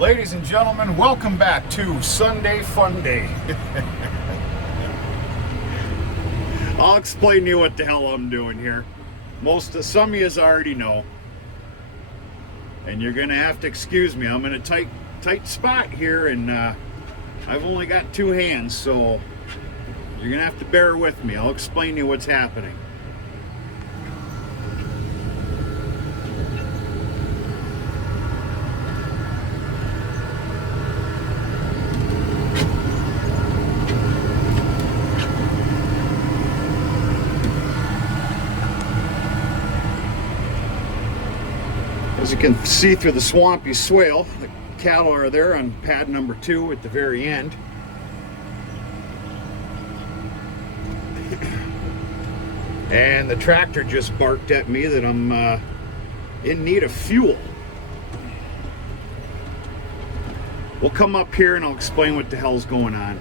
Ladies and gentlemen, welcome back to Sunday Funday. I'll explain to you what the hell I'm doing here. Some of you already know. And you're gonna have to excuse me. I'm in a tight spot here, and I've only got two hands, so you're gonna have to bear with me. I'll explain to you what's happening. As you can see through the swampy swale, the cattle are there on pad number 2 at the very end. And the tractor just barked at me that I'm in need of fuel. We'll come up here and I'll explain what the hell's going on.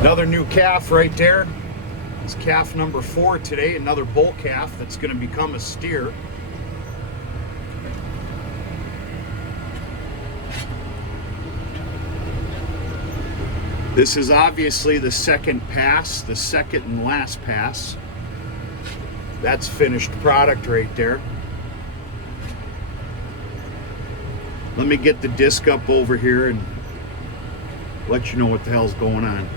Another new calf right there. It's calf number 4 today, another bull calf that's going to become a steer. This is obviously the second pass, the second and last pass. That's finished product right there. Let me get the disc up over here and let you know what the hell's going on.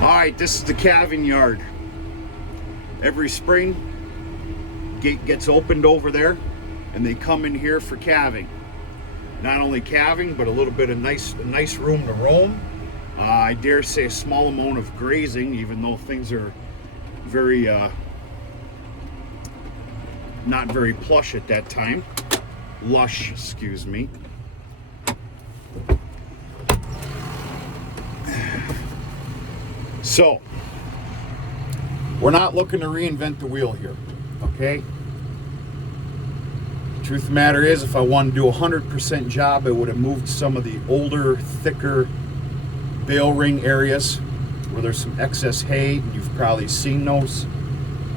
Alright, this is the calving yard. Every spring, gate gets opened over there, and they come in here for calving. Not only calving, but a little bit of nice room to roam. I dare say a small amount of grazing, even though things are very, not very plush at that time. Lush, excuse me. So, we're not looking to reinvent the wheel here, okay? Truth of the matter is, if I wanted to do a 100% job, I would have moved some of the older, thicker bale ring areas where there's some excess hay. You've probably seen those.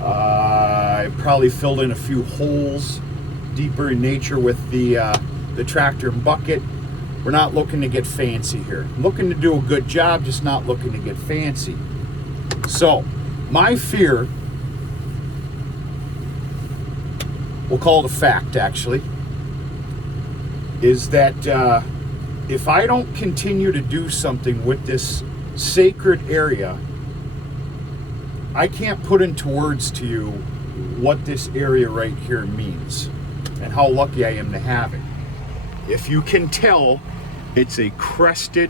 I probably filled in a few holes deeper in nature with the tractor and bucket. We're not looking to get fancy here. I'm looking to do a good job, just not looking to get fancy. So, my fear, we'll call it a fact actually, is that if I don't continue to do something with this sacred area, I can't put into words to you what this area right here means and how lucky I am to have it. If you can tell, it's a crested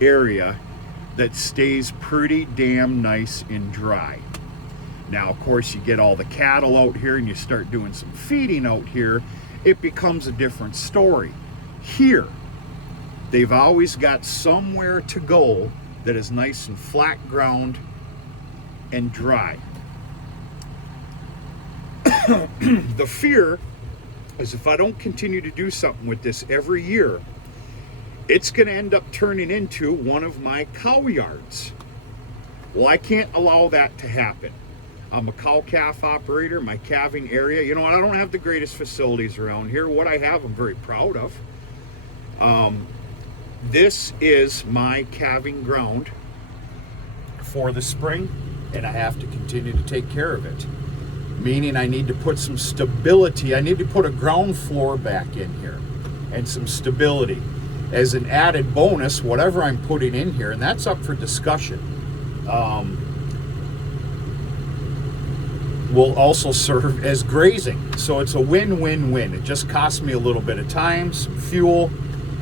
area that stays pretty damn nice and dry. Now, of course, you get all the cattle out here and you start doing some feeding out here, it becomes a different story. Here, they've always got somewhere to go that is nice and flat ground and dry. The fear is if I don't continue to do something with this every year, it's going to end up turning into one of my cow yards. Well, I can't allow that to happen. I'm a cow-calf operator, my calving area. You know what? I don't have the greatest facilities around here. What I have, I'm very proud of. This is my calving ground for the spring, and I have to continue to take care of it. Meaning I need to put some stability. I need to put a ground floor back in here and some stability. As an added bonus, whatever I'm putting in here, and that's up for discussion. will also serve as grazing. So it's a win-win-win. It just costs me a little bit of time, some fuel,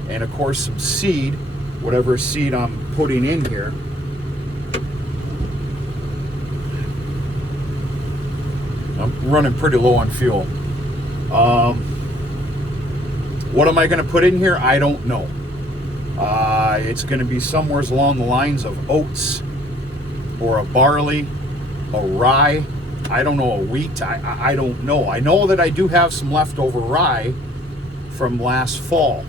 and of course some seed, whatever seed I'm putting in here. I'm running pretty low on fuel. What am I going to put in here? I don't know. It's going to be somewhere along the lines of oats or a barley, a rye. I don't know, a wheat. I don't know. I know that I do have some leftover rye from last fall.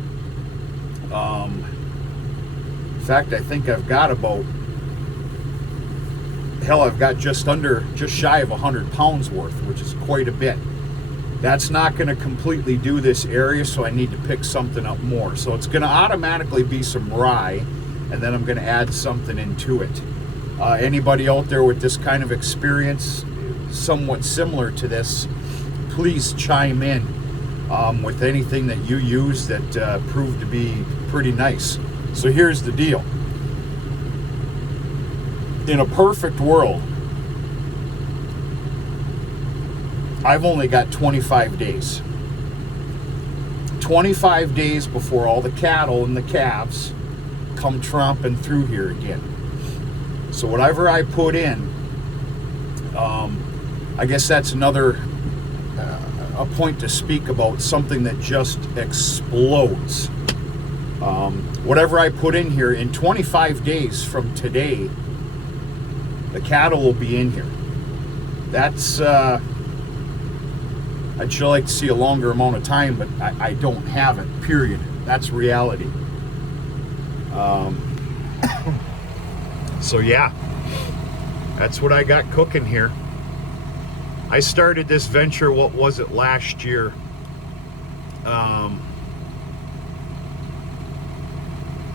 In fact, I think I've got about, hell, I've got just shy of 100 pounds worth, which is quite a bit. That's not going to completely do this area, so I need to pick something up more. So it's going to automatically be some rye, and then I'm going to add something into it. Anybody out there with this kind of experience, somewhat similar to this, please chime in with anything that you use that proved to be pretty nice. So here's the deal. In a perfect world, I've only got 25 days. 25 days before all the cattle and the calves come tromping through here again. So whatever I put in, I guess that's another a point to speak about, something that just explodes. Whatever I put in here, in 25 days from today, the cattle will be in here. That's I'd sure like to see a longer amount of time, but I don't have it, period. That's reality. So yeah, that's what I got cooking here. I started this venture, what was it, last year?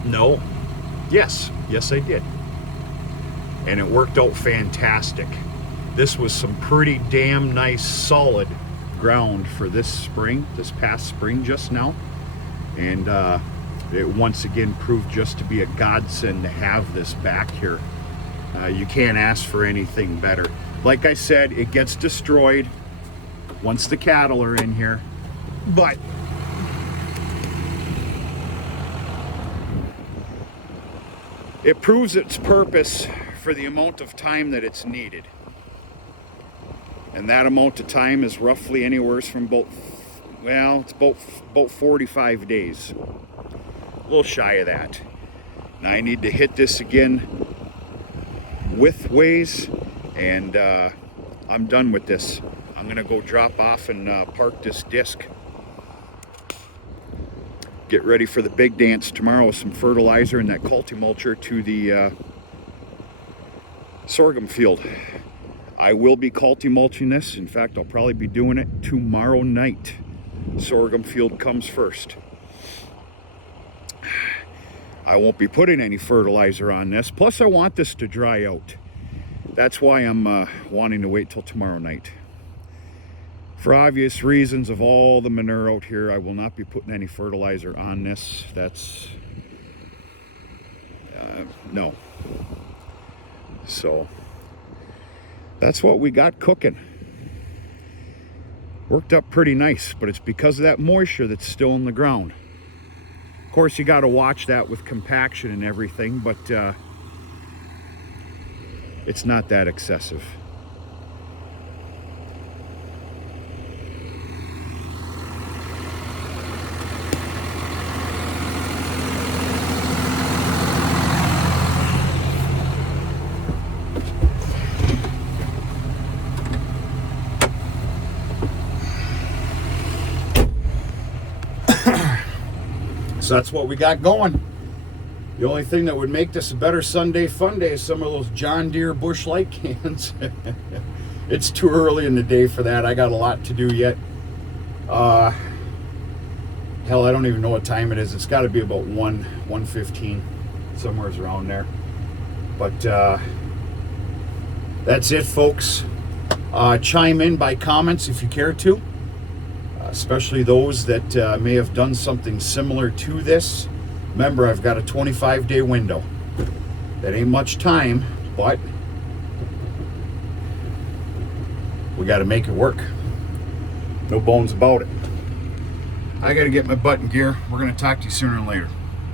No. Yes I did. And it worked out fantastic. This was some pretty damn nice, solid ground for this past spring just now. And it once again proved just to be a godsend to have this back here. You can't ask for anything better. Like I said, it gets destroyed once the cattle are in here, but it proves its purpose for the amount of time that it's needed. And that amount of time is roughly anywhere from it's about 45 days. A little shy of that. Now I need to hit this again widthways, and I'm done with this. I'm gonna go drop off and park this disc. Get ready for the big dance tomorrow with some fertilizer and that culti-mulcher to the sorghum field. I will be culti-mulching this. In fact, I'll probably be doing it tomorrow night. Sorghum field comes first. I won't be putting any fertilizer on this. Plus, I want this to dry out. That's why I'm wanting to wait till tomorrow night. For obvious reasons of all the manure out here, I will not be putting any fertilizer on this. That's no. So that's what we got cooking. Worked up pretty nice, but it's because of that moisture that's still in the ground. Of course, you got to watch that with compaction and everything, but it's not that excessive. So that's what we got going. The only thing that would make this a better Sunday Funday is some of those John Deere Bush Light cans. It's too early in the day for that. I got a lot to do yet. Hell, I don't even know what time it is. It's got to be about 1:15, somewhere around there. But that's it, folks. Chime in by comments if you care to. Especially those that may have done something similar to this. Remember, I've got a 25-day window. That ain't much time, but we we got to make it work. No bones about it. I got to get my butt in gear. We're going to talk to you sooner or later.